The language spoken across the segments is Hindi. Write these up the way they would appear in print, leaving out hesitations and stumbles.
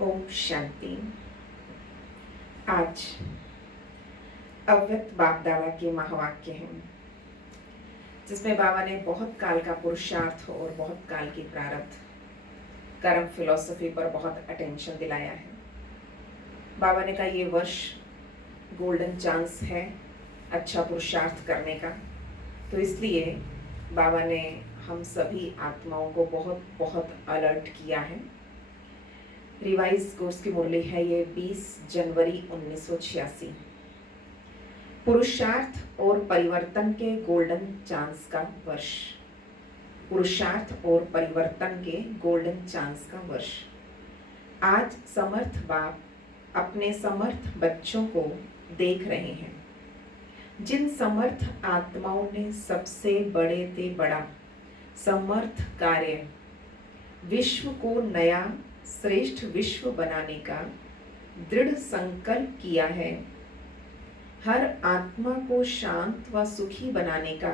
ओम शांति। आज अव्यक्त बाप दादा के महावाक्य हैं, जिसमें बाबा ने बहुत काल का पुरुषार्थ और बहुत काल की प्रारब्ध कर्म फिलॉसफी पर बहुत अटेंशन दिलाया है। बाबा ने कहा ये वर्ष गोल्डन चांस है अच्छा पुरुषार्थ करने का, तो इसलिए बाबा ने हम सभी आत्माओं को बहुत बहुत अलर्ट किया है। रिवाइज कोर्स की मुरली है ये 20 जनवरी 1986। पुरुषार्थ और परिवर्तन के गोल्डन चांस का वर्ष। पुरुषार्थ और परिवर्तन के गोल्डन चांस का वर्ष। आज समर्थ बाप अपने समर्थ बच्चों को देख रहे हैं, जिन समर्थ आत्माओं ने सबसे बड़े से बड़ा समर्थ कार्य विश्व को नया श्रेष्ठ विश्व बनाने का दृढ़ संकल्प किया है, हर आत्मा को शांत व सुखी बनाने का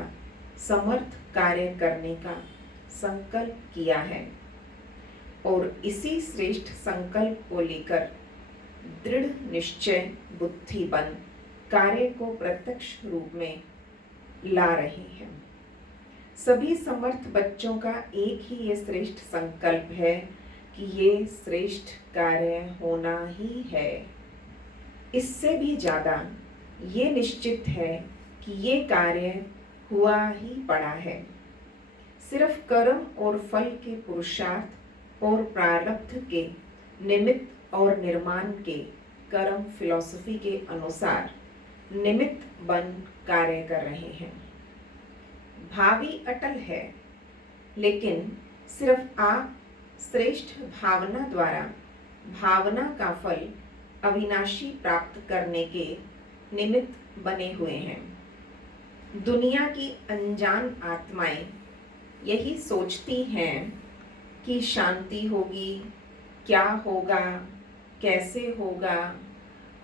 समर्थ कार्य करने का संकल्प किया है, और इसी श्रेष्ठ संकल्प को लेकर दृढ़ निश्चय बुद्धि बन कार्य को प्रत्यक्ष रूप में ला रहे हैं। सभी समर्थ बच्चों का एक ही ये श्रेष्ठ संकल्प है कि ये श्रेष्ठ कार्य होना ही है। इससे भी ज़्यादा ये निश्चित है कि ये कार्य हुआ ही पड़ा है। सिर्फ कर्म और फल के पुरुषार्थ और प्रारब्ध के निमित्त और निर्माण के कर्म फिलॉसफी के अनुसार निमित्त बन कार्य कर रहे हैं। भावी अटल है, लेकिन सिर्फ आप श्रेष्ठ भावना द्वारा भावना का फल अविनाशी प्राप्त करने के निमित्त बने हुए हैं। दुनिया की अनजान आत्माएं यही सोचती हैं कि शांति होगी, क्या होगा, कैसे होगा,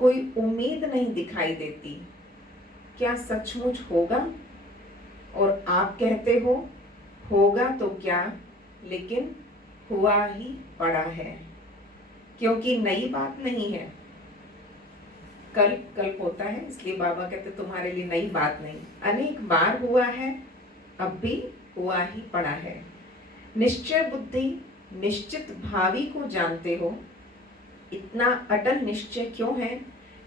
कोई उम्मीद नहीं दिखाई देती। क्या सचमुच होगा? और आप कहते हो होगा तो क्या, लेकिन हुआ ही पड़ा है, क्योंकि नई बात नहीं है। कल्प कल्प होता है, इसलिए बाबा कहते तुम्हारे लिए नई बात नहीं, अनेक बार हुआ है, अब भी हुआ ही पड़ा है। निश्चय बुद्धि निश्चित भावी को जानते हो। इतना अटल निश्चय क्यों है?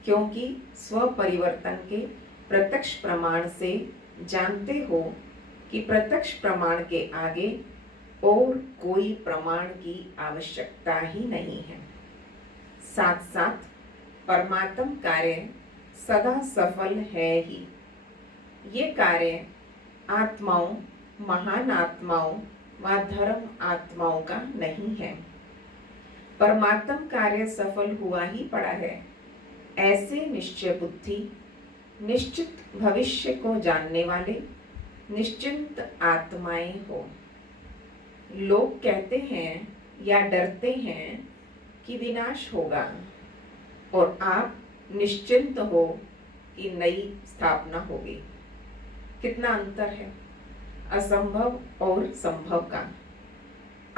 क्योंकि स्व परिवर्तन के प्रत्यक्ष प्रमाण से जानते हो कि प्रत्यक्ष प्रमाण के आगे और कोई प्रमाण की आवश्यकता ही नहीं है। साथ साथ परमात्म कार्य सदा सफल है ही। ये कार्य आत्माओं, महान आत्माओं व धर्म आत्माओं का नहीं है। परमात्म कार्य सफल हुआ ही पड़ा है। ऐसे निश्चय बुद्धि निश्चित भविष्य को जानने वाले निश्चिंत आत्माएं हो। लोग कहते हैं या डरते हैं कि विनाश होगा, और आप निश्चिंत हो कि नई स्थापना होगी। कितना अंतर है असंभव और संभव का।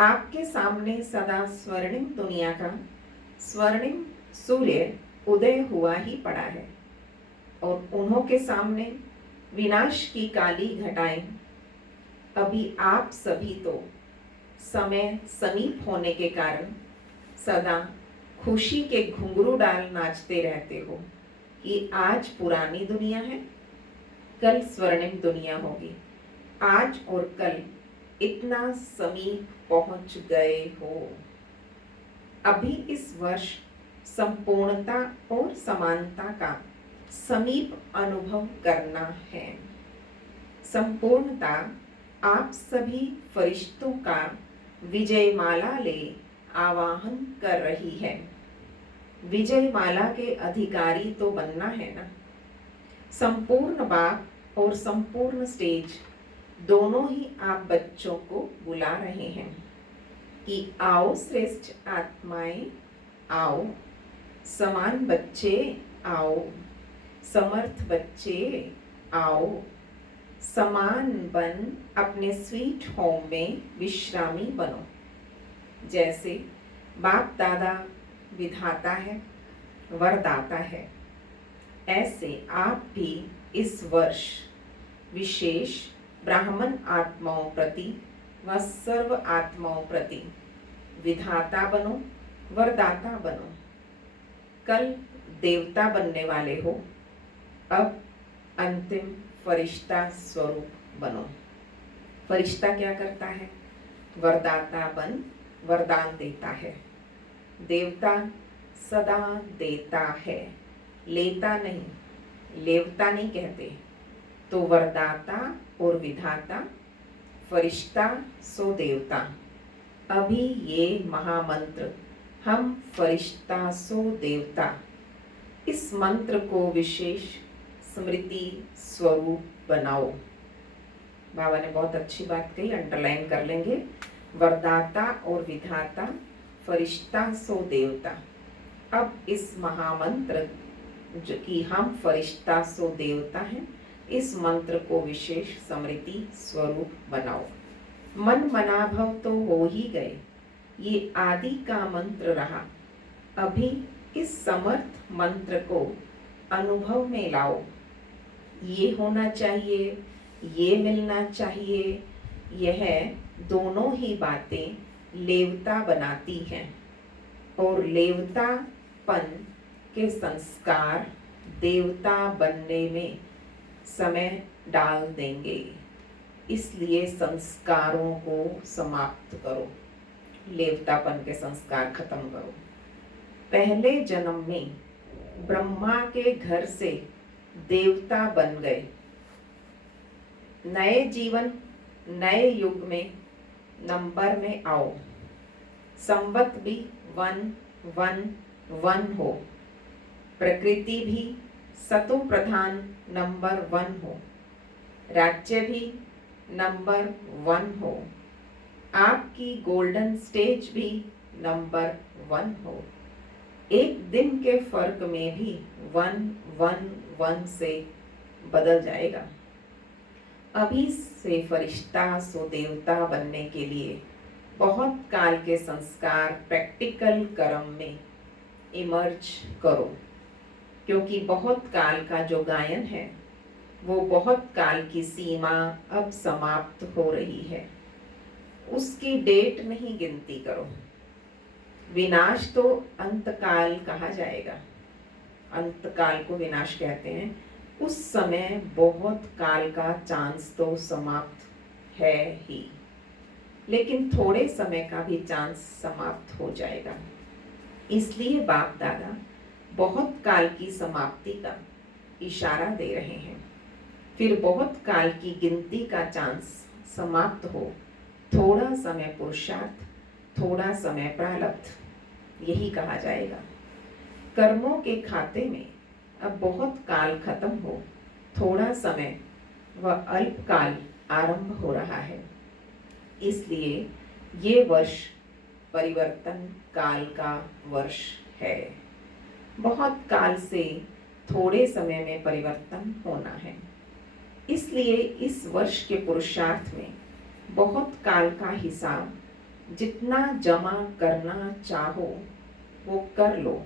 आपके सामने सदा स्वर्णिम दुनिया का स्वर्णिम सूर्य उदय हुआ ही पड़ा है, और उन्हों के सामने विनाश की काली घटाएं। अभी आप सभी तो समय समीप होने के कारण सदा खुशी के घुंघरू डाल नाचते रहते हो कि आज पुरानी दुनिया है, कल स्वर्णिम दुनिया होगी। आज और कल इतना समीप पहुंच गए हो। अभी इस वर्ष संपूर्णता और समानता का समीप अनुभव करना है। संपूर्णता आप सभी फरिश्तों का विजयमाला ले आवाहन कर रही है। विजयमाला के अधिकारी तो बनना है ना। संपूर्ण बाप और संपूर्ण स्टेज दोनों ही आप बच्चों को बुला रहे हैं कि आओ श्रेष्ठ आत्माएं, आओ समान बच्चे, आओ समर्थ बच्चे, आओ समान बन अपने स्वीट होम में विश्रामी बनो। जैसे बाप दादा विधाता है, वरदाता है। ऐसे आप भी इस वर्ष विशेष ब्राह्मण आत्माओं प्रति व सर्व आत्माओं प्रति विधाता बनो, वरदाता बनो। कल देवता बनने वाले हो, अब अंतिम फरिश्ता स्वरूप बनो। फरिश्ता क्या करता है? वरदाता बन वरदान देता है। देवता सदा देता है, लेता नहीं, लेवता नहीं कहते। तो वरदाता और विधाता, फरिश्ता सो देवता। अभी ये महामंत्र हम फरिश्ता सो देवता, इस मंत्र को विशेष स्मृति स्वरूप बनाओ। बाबा ने बहुत अच्छी बात कही, अंडरलाइन कर लेंगे। वरदाता और विधाता, फरिश्ता सो देवता। अब इस महामंत्र जो कि हम फरिश्ता सो देवता हैं, इस मंत्र को विशेष स्मृति स्वरूप बनाओ। मन मनाभव तो हो ही गए, ये आदि का मंत्र रहा। अभी इस समर्थ मंत्र को अनुभव में लाओ। ये होना चाहिए, ये मिलना चाहिए, यह दोनों ही बातें लेवता बनाती हैं और लेवतापन के संस्कार देवता बनने में समय डाल देंगे। इसलिए संस्कारों को समाप्त करो, लेवतापन के संस्कार खत्म करो। पहले जन्म में ब्रह्मा के घर से देवता बन गए। नए जीवन, नए युग में नंबर में आओ। संवत भी 111 हो, प्रकृति भी सतो प्रधान नंबर 1 हो, राज्य भी नंबर 1 हो, आपकी गोल्डन स्टेज भी नंबर 1 हो। एक दिन के फर्क में भी 111 से बदल जाएगा। अभी से फरिश्ता सो देवता बनने के लिए बहुत काल के संस्कार प्रैक्टिकल कर्म में इमर्ज करो, क्योंकि बहुत काल का जो गायन है वो बहुत काल की सीमा अब समाप्त हो रही है, उसकी डेट नहीं गिनती करो। विनाश तो अंतकाल कहा जाएगा, अंतकाल को विनाश कहते हैं। उस समय बहुत काल का चांस तो समाप्त है ही, लेकिन थोड़े समय का भी चांस समाप्त हो जाएगा। इसलिए बाप दादा बहुत काल की समाप्ति का इशारा दे रहे हैं। फिर बहुत काल की गिनती का चांस समाप्त हो, थोड़ा समय पुरुषार्थ, थोड़ा समय प्रारब्ध, यही कहा जाएगा। कर्मों के खाते में अब बहुत काल खत्म हो, थोड़ा समय व अल्पकाल आरंभ हो रहा है। इसलिए ये वर्ष परिवर्तन काल का वर्ष है। बहुत काल से थोड़े समय में परिवर्तन होना है। इसलिए इस वर्ष के पुरुषार्थ में बहुत काल का हिसाब जितना जमा करना चाहो वो कर लो।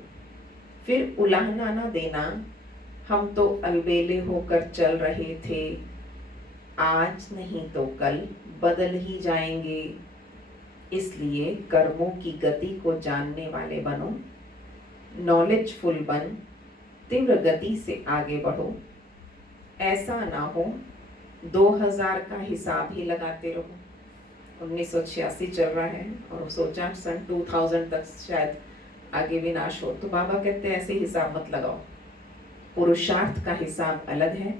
फिर उलाहना न देना, हम तो अलबेले होकर चल रहे थे, आज नहीं तो कल बदल ही जाएंगे। इसलिए कर्मों की गति को जानने वाले बनो, नॉलेजफुल बन, तीव्र गति से आगे बढ़ो। ऐसा ना हो 2000 का हिसाब ही लगाते रहो। 1986 चल रहा है और सोचा सन 2000 तक शायद आगे विनाश हो, तो बाबा कहते हैं ऐसे हिसाब मत लगाओ। पुरुषार्थ का हिसाब अलग है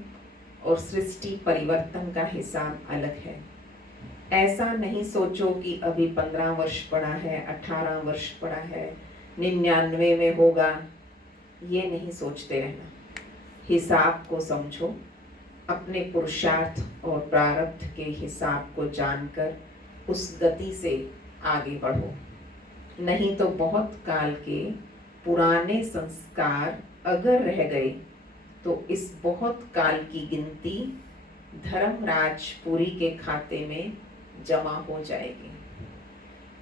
और सृष्टि परिवर्तन का हिसाब अलग है। ऐसा नहीं सोचो कि अभी 15 वर्ष पड़ा है, 18 वर्ष पड़ा है, 99 में होगा, ये नहीं सोचते रहना। हिसाब को समझो, अपने पुरुषार्थ और प्रारब्ध के हिसाब को जानकर उस गति से आगे बढ़ो। नहीं तो बहुत काल के पुराने संस्कार अगर रह गए तो इस बहुत काल की गिनती धर्मराजपुरी के खाते में जमा हो जाएगी।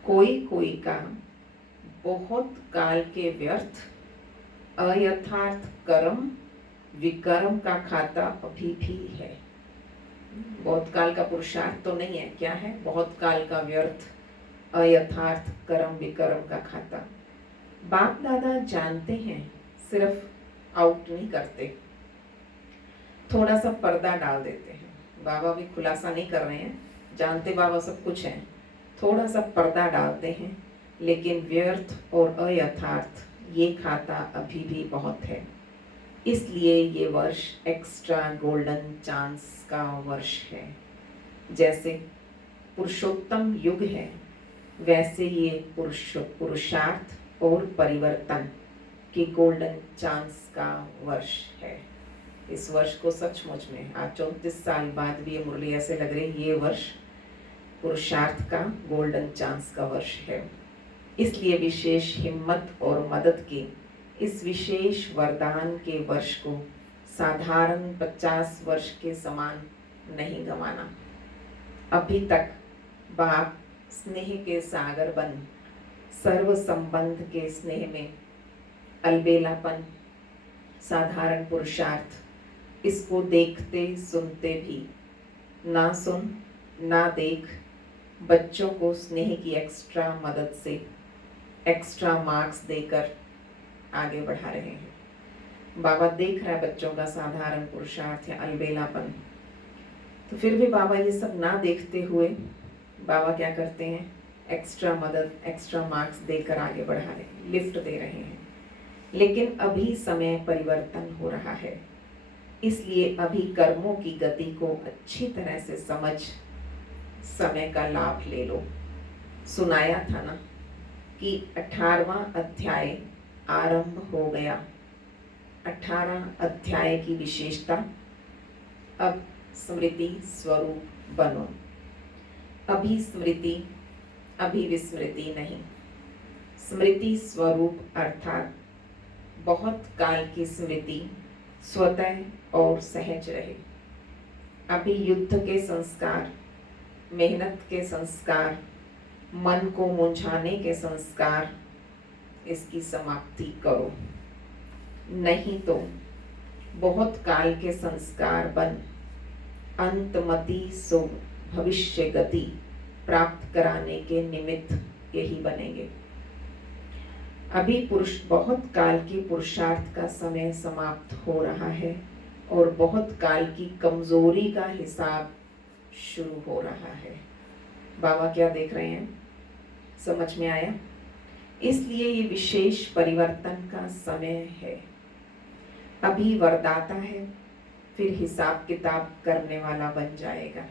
कोई कोई का बहुत काल के व्यर्थ अयथार्थ कर्म विकर्म का खाता अभी भी है। बहुत काल का पुरुषार्थ तो नहीं है, क्या है? बहुत काल का व्यर्थ अयथार्थ कर्म विकर्म का खाता। बाप दादा जानते हैं, सिर्फ आउट नहीं करते, थोड़ा सा पर्दा डाल देते हैं। बाबा भी खुलासा नहीं कर रहे हैं, जानते बाबा सब कुछ है, थोड़ा सा पर्दा डालते हैं, लेकिन व्यर्थ और अयथार्थ ये खाता अभी भी बहुत है। इसलिए ये वर्ष एक्स्ट्रा गोल्डन चांस का वर्ष है। जैसे पुरुषोत्तम युग है, वैसे ये पुरुषार्थ और परिवर्तन की गोल्डन चांस का वर्ष है। इस वर्ष को सचमुच में आज 34 साल बाद भी ये मुरली ऐसे लग रही, ये वर्ष पुरुषार्थ का गोल्डन चांस का वर्ष है। इसलिए विशेष हिम्मत और मदद के इस विशेष वरदान के वर्ष को साधारण 50 वर्ष के समान नहीं गंवाना। अभी तक बाप स्नेह के सागर बन सर्व संबंध के स्नेह में अलबेलापन, साधारण पुरुषार्थ, इसको देखते सुनते भी ना सुन ना देख बच्चों को स्नेह की एक्स्ट्रा मदद से एक्स्ट्रा मार्क्स देकर आगे बढ़ा रहे हैं। बाबा देख रहा है बच्चों का साधारण पुरुषार्थ या अलबेलापन, तो फिर भी बाबा ये सब ना देखते हुए बाबा क्या करते हैं? एक्स्ट्रा मदद एक्स्ट्रा मार्क्स देकर आगे बढ़ा रहे हैं, लिफ्ट दे रहे हैं। लेकिन अभी समय परिवर्तन हो रहा है, इसलिए अभी कर्मों की गति को अच्छी तरह से समझ समय का लाभ ले लो। सुनाया था ना कि 18वां अध्याय आरंभ हो गया। 18 अध्याय की विशेषता, अब स्मृति स्वरूप बनो। अभी स्मृति, अभी विस्मृति नहीं। स्मृति स्वरूप अर्थात बहुत काल की स्मृति स्वतः और सहज रहे। अभी युद्ध के संस्कार, मेहनत के संस्कार, मन को मुंझाने के संस्कार, इसकी समाप्ति करो, नहीं तो बहुत काल के संस्कार बन अंतमति सो भविष्य गति प्राप्त कराने के निमित्त यही बनेंगे। अभी बहुत काल की पुरुषार्थ का समय समाप्त हो रहा है और बहुत काल की कमजोरी का हिसाब शुरू हो रहा है। बाबा क्या देख रहे हैं? समझ में आया? इसलिए ये विशेष परिवर्तन का समय है। अभी वरदाता है, फिर हिसाब किताब करने वाला बन जाएगा।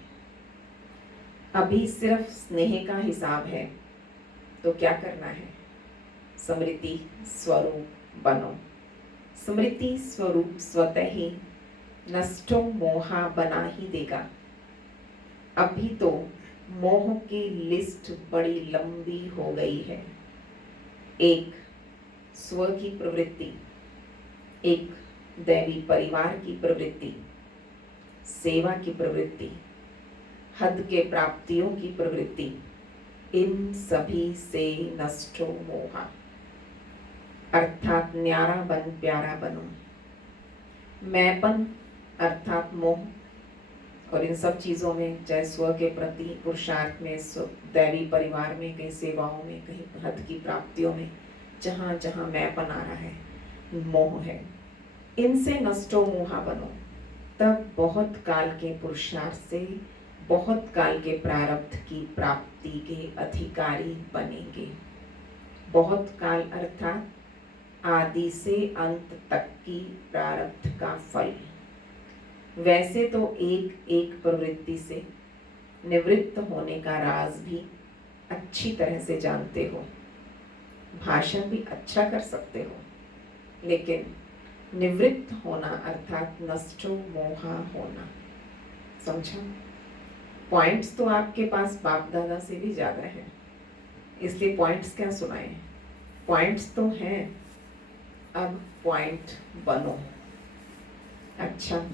अभी सिर्फ स्नेह का हिसाब है, तो क्या करना है? स्मृति स्वरूप बनो। स्मृति स्वरूप स्वतः ही नष्टो मोहा बना ही देगा। अभी तो मोह की लिस्ट बड़ी लंबी हो गई है। एक स्व की प्रवृत्ति, एक दैवी परिवार की प्रवृत्ति, सेवा की प्रवृत्ति, हद के प्राप्तियों की प्रवृत्ति, इन सभी से नष्टो मोहा अर्थात न्यारा बन प्यारा बनो। मैंपन अर्थात मोह, और इन सब चीज़ों में, चाहे स्व के प्रति पुरुषार्थ में, दैवी परिवार में, कहीं सेवाओं में, कहीं हद की प्राप्तियों में, जहाँ जहाँ मैंपन आ रहा है, मोह है, इनसे नष्टो मोहा बनो। तब बहुत काल के पुरुषार्थ से बहुत काल के प्रारब्ध की प्राप्ति के अधिकारी बनेंगे। बहुत काल अर्थात आदि से अंत तक की प्रारब्ध का फल। वैसे तो एक एक प्रवृत्ति से निवृत्त होने का राज भी अच्छी तरह से जानते हो, भाषण भी अच्छा कर सकते हो, लेकिन निवृत्त होना अर्थात नष्टो मोहा होना, समझा? पॉइंट्स तो आपके पास बाप दादा से भी ज़्यादा है, इसलिए पॉइंट्स क्या सुनाए? पॉइंट्स तो हैं, अब पॉइंट बनो। अच्छा,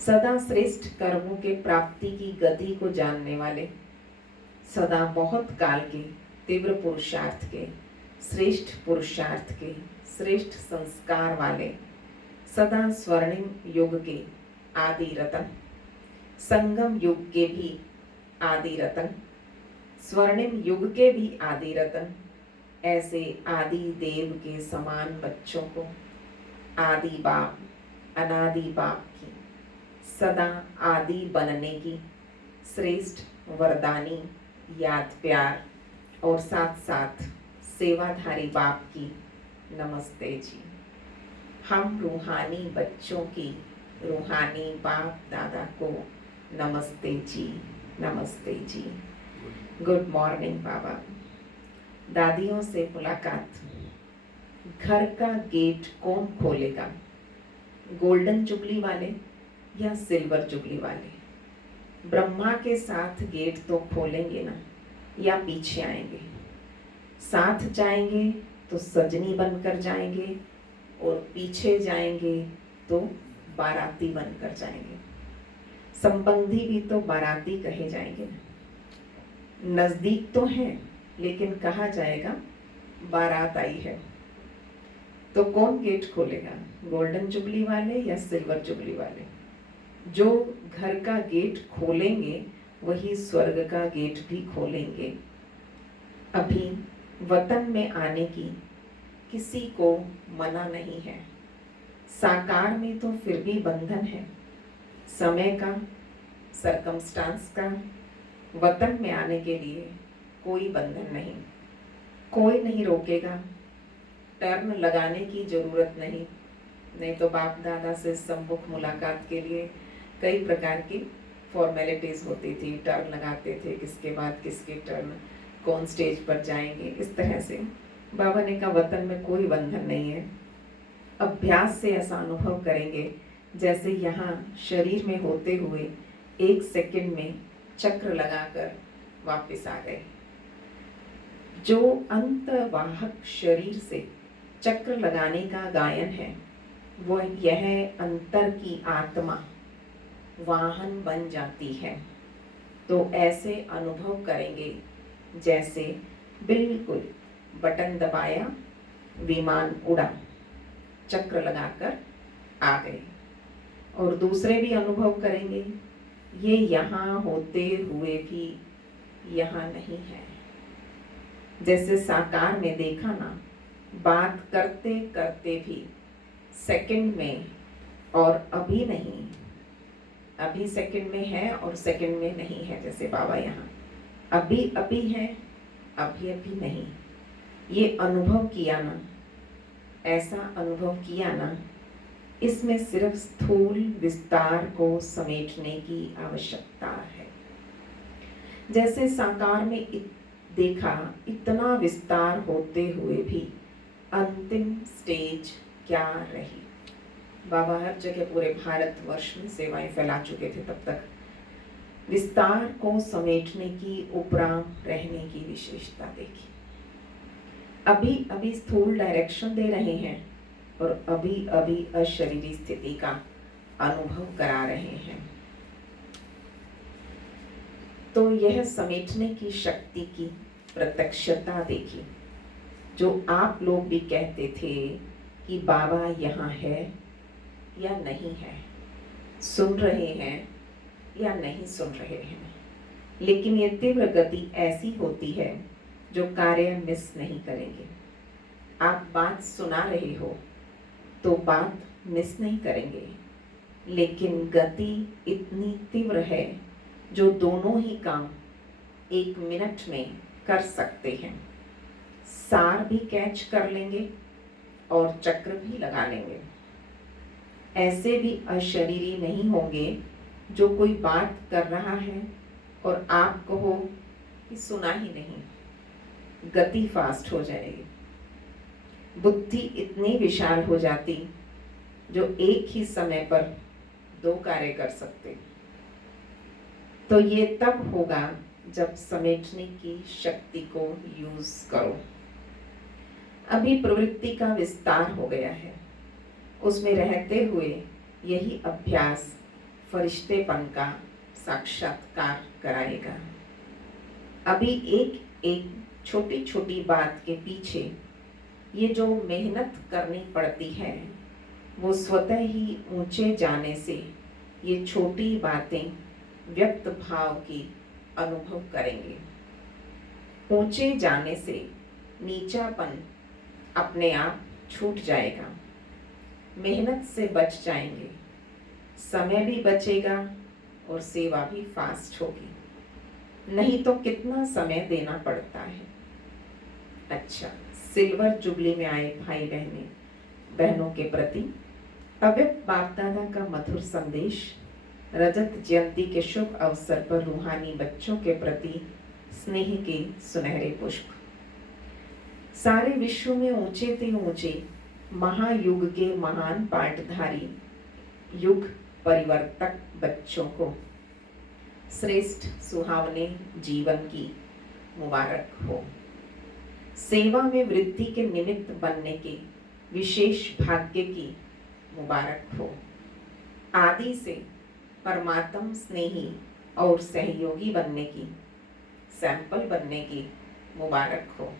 सदा श्रेष्ठ कर्मों के प्राप्ति की गति को जानने वाले, सदा बहुत काल के तीव्र पुरुषार्थ के श्रेष्ठ पुरुषार्थ के, श्रेष्ठ संस्कार वाले, सदा स्वर्णिम युग के आदि रतन, संगम युग के भी आदि रतन, स्वर्णिम युग के भी आदि रतन, ऐसे आदि देव के समान बच्चों को आदि बाप, अनादि बाप की सदा आदि बनने की श्रेष्ठ वरदानी याद प्यार और साथ साथ सेवाधारी बाप की नमस्ते जी। हम रूहानी बच्चों की रूहानी बाप दादा को नमस्ते जी, नमस्ते जी। गुड मॉर्निंग बाबा। दादियों से मुलाकात। घर का गेट कौन खोलेगा, गोल्डन जुबली वाले या सिल्वर जुबली वाले? ब्रह्मा के साथ गेट तो खोलेंगे ना, या पीछे आएंगे? साथ जाएंगे तो सजनी बनकर जाएंगे और पीछे जाएंगे तो बाराती बनकर जाएंगे। संबंधी भी तो बाराती कहे जाएंगे ना। नजदीक तो है लेकिन कहा जाएगा बारात आई है। तो कौन गेट खोलेगा, गोल्डन जुबली वाले या सिल्वर जुबली वाले? जो घर का गेट खोलेंगे वही स्वर्ग का गेट भी खोलेंगे। अभी वतन में आने की किसी को मना नहीं है। साकार में तो फिर भी बंधन है, समय का, सरकमस्टांस का। वतन में आने के लिए कोई बंधन नहीं, कोई नहीं रोकेगा। टर्न लगाने की जरूरत नहीं, नहीं तो बाप दादा से सम्मुख मुलाकात के लिए कई प्रकार की फॉर्मेलिटीज होती थी। टर्न लगाते थे, किसके बाद किसके टर्न, कौन स्टेज पर जाएंगे, इस तरह से। बाबा ने कहा वतन में कोई बंधन नहीं है। अभ्यास से ऐसा अनुभव करेंगे जैसे यहाँ शरीर में होते हुए 1 सेकंड में चक्र लगाकर वापस आ गए। जो अंतवाहक शरीर से चक्र लगाने का गायन है, वो यह अंतर की आत्मा वाहन बन जाती है। तो ऐसे अनुभव करेंगे जैसे बिल्कुल बटन दबाया, विमान उड़ा, चक्र लगाकर आ गए। और दूसरे भी अनुभव करेंगे, ये यहाँ होते हुए भी यहाँ नहीं है। जैसे साकार में देखा ना, बात करते करते भी सेकंड में और अभी नहीं, अभी सेकंड में है और सेकंड में नहीं है। जैसे बाबा यहाँ अभी अभी है, अभी अभी नहीं। ये अनुभव किया ना, ऐसा अनुभव किया ना, इसमें सिर्फ स्थूल विस्तार को समेटने की आवश्यकता है। जैसे साकार में देखा, इतना विस्तार होते हुए भी अंतिम स्टेज क्या रही? बाबा हर जगह पूरे भारतवर्ष में सेवाएं फैला चुके थे। तब तक विस्तार को समेटने की, उपराम रहने की विशेषता देखी। अभी अभी स्थूल डायरेक्शन दे रहे हैं और अभी अभी अशरीरी स्थिति का अनुभव करा रहे हैं। तो यह समेटने की शक्ति की प्रत्यक्षता देखी। जो आप लोग भी कहते थे कि बाबा यहाँ है या नहीं है, सुन रहे हैं या नहीं सुन रहे हैं, लेकिन ये तीव्र गति ऐसी होती है जो कार्य मिस नहीं करेंगे। आप बात सुना रहे हो तो बात मिस नहीं करेंगे, लेकिन गति इतनी तीव्र है जो दोनों ही काम 1 मिनट में कर सकते हैं। सार भी कैच कर लेंगे और चक्र भी लगा लेंगे। ऐसे भी अशरीरी नहीं होंगे जो कोई बात कर रहा है और आप कहो कि सुना ही नहीं। गति फास्ट हो जाएगी, बुद्धि इतनी विशाल हो जाती जो एक ही समय पर 2 कार्य कर सकते। तो ये तब होगा जब समेटने की शक्ति को यूज करो। अभी प्रवृत्ति का विस्तार हो गया है, उसमें रहते हुए यही अभ्यास फरिश्तेपन का साक्षात्कार कराएगा। अभी एक एक छोटी छोटी बात के पीछे ये जो मेहनत करनी पड़ती है वो स्वतः ही ऊंचे जाने से ये छोटी बातें व्यक्त भाव की अनुभव करेंगे। ऊंचे जाने से नीचापन अपने आप छूट जाएगा, मेहनत से बच जाएंगे, समय भी बचेगा और सेवा भी फास्ट होगी। नहीं तो कितना समय देना पड़ता है। अच्छा, सिल्वर जुबली में आए भाई बहनों के प्रति अव्यक्त बाप दादा का मधुर संदेश, रजत जयंती के शुभ अवसर पर रूहानी बच्चों के प्रति स्नेह के सुनहरे पुष्प। सारे विश्व में ऊंचे ते ऊंचे महायुग के महान पाठधारी युग परिवर्तक बच्चों को श्रेष्ठ सुहावने जीवन की मुबारक हो। सेवा में वृद्धि के निमित्त बनने के विशेष भाग्य की मुबारक हो। आदि से परमात्म स्नेही और सहयोगी बनने की, सैंपल बनने की मुबारक हो।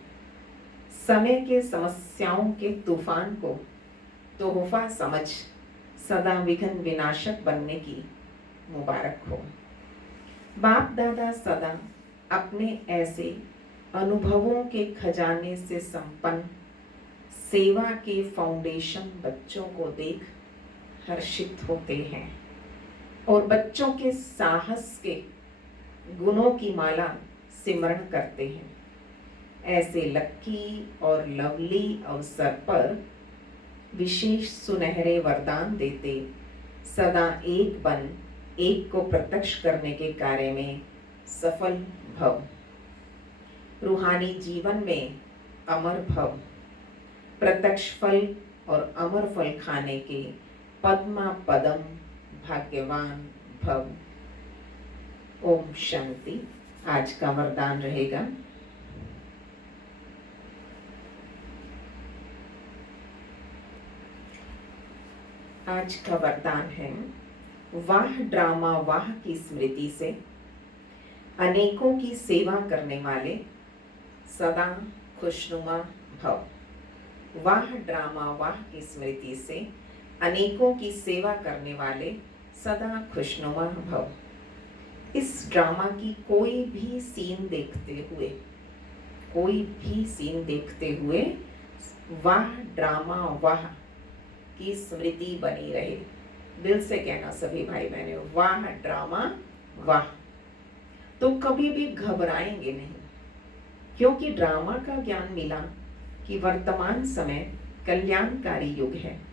समय के समस्याओं के तूफान को तोहफा समझ सदा विघ्न विनाशक बनने की मुबारक हो। बाप दादा सदा अपने ऐसे अनुभवों के खजाने से संपन्न सेवा के फाउंडेशन बच्चों को देख हर्षित होते हैं और बच्चों के साहस के गुणों की माला सिमरण करते हैं। ऐसे लक्की और लवली अवसर पर विशेष सुनहरे वरदान देते सदा एक बन एक को प्रत्यक्ष करने के कार्य में सफल भव। रूहानी जीवन में अमर भव, प्रत्यक्ष फल और अमर फल खाने के पद्मा पदम भाग्यवान भव। ओम शांति। आज का वरदान रहेगा, आज का वरदान है, वाह ड्रामा वाह की स्मृति से अनेकों की सेवा करने वाले सदा खुशनुमा भव। वाह ड्रामा वाह की स्मृति से अनेकों की सेवा करने वाले सदा खुशनुमा भव। इस ड्रामा की कोई भी सीन देखते हुए वाह ड्रामा वाह की स्मृति बनी रहे। दिल से कहना सभी भाई बहनों, वाह ड्रामा वाह। तो कभी भी घबराएंगे नहीं, क्योंकि ड्रामा का ज्ञान मिला कि वर्तमान समय कल्याणकारी युग है।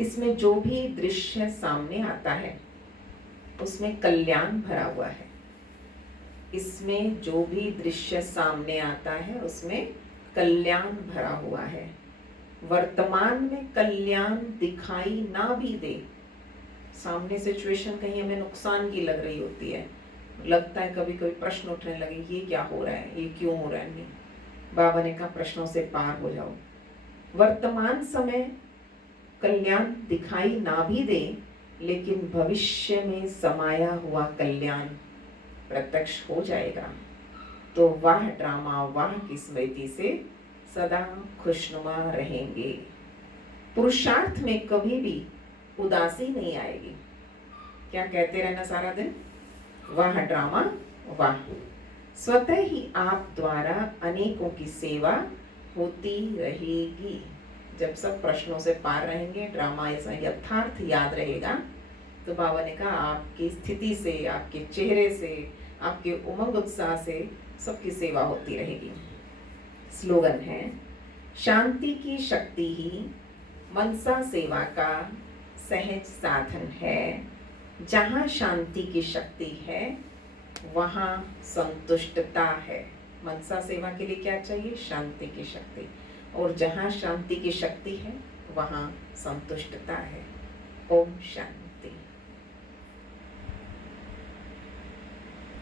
इसमें जो भी दृश्य सामने आता है उसमें कल्याण भरा हुआ है। इसमें जो भी दृश्य सामने आता है उसमें कल्याण भरा हुआ है। वर्तमान में कल्याण दिखाई ना भी दे, सामने सिचुएशन कहीं हमें नुकसान की लग रही होती है, लगता है कभी कभी प्रश्न उठने लगे, ये क्या हो रहा है, ये क्यों हो रहा है। नहीं, बाबा ने कहा प्रश्नों से पार हो जाओ। वर्तमान समय कल्याण दिखाई ना भी दे, लेकिन भविष्य में समाया हुआ कल्याण प्रत्यक्ष हो जाएगा। तो वाह ड्रामा वाह की स्मृति से सदा खुशनुमा रहेंगे। पुरुषार्थ में कभी भी उदासी नहीं आएगी। क्या कहते रहना सारा दिन, वाह ड्रामा वाह। स्वतः ही आप द्वारा अनेकों की सेवा होती रहेगी। जब सब प्रश्नों से पार रहेंगे, ड्रामा ऐसा यथार्थ याद रहेगा, तो बाबा ने कहा आपकी स्थिति से, आपके चेहरे से, आपके उमंग उत्साह से सबकी सेवा होती रहेगी। स्लोगन है, शांति की शक्ति ही मनसा सेवा का सहज साधन है। जहाँ शांति की शक्ति है वहाँ संतुष्टता है। मनसा सेवा के लिए क्या चाहिए, शांति की शक्ति, और जहाँ शांति की शक्ति है वहाँ संतुष्टता है। ओम शांति।